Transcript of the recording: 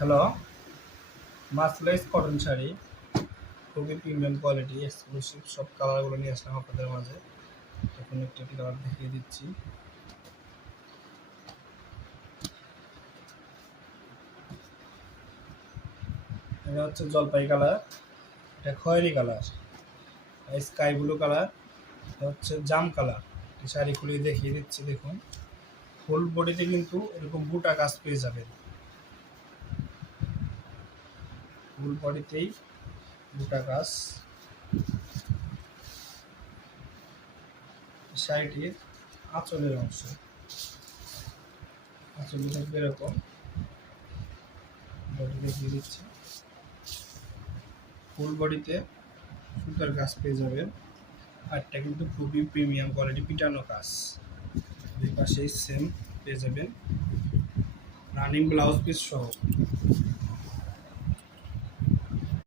Hello, মাসলাইস cotton sari খুবই premium quality exclusive সব কালারগুলো নিয়ে আসলাম আপনাদের মাঝে। এখন একটি একটি কালার দেখিয়ে দিচ্ছি। এটা হচ্ছে জলপাই কালার, এটা খয়েরি কালার, স্কাই ব্লু কালার, এটা হচ্ছে জাম কালার। শাড়ি খুলে দেখিয়ে দিচ্ছি, দেখুন ফুল বডিতে কিন্তু এরকম বুটা কাজ পেয়ে যাবেন। ফুল বডিতেই বুটা কাজ। শাড়িটির আঁচলের অংশ, আঁচলে থাকবে এরকম, বডি দেখিয়ে দিচ্ছি। ফুল বডিতে সুতার কাজ পেয়ে যাবেন। আর এটা কিন্তু খুবই প্রিমিয়াম কোয়ালিটি পিটানো কাজ। দুই পাশেই সেম পেয়ে যাবেন, রানিং ব্লাউজ পিস সহ।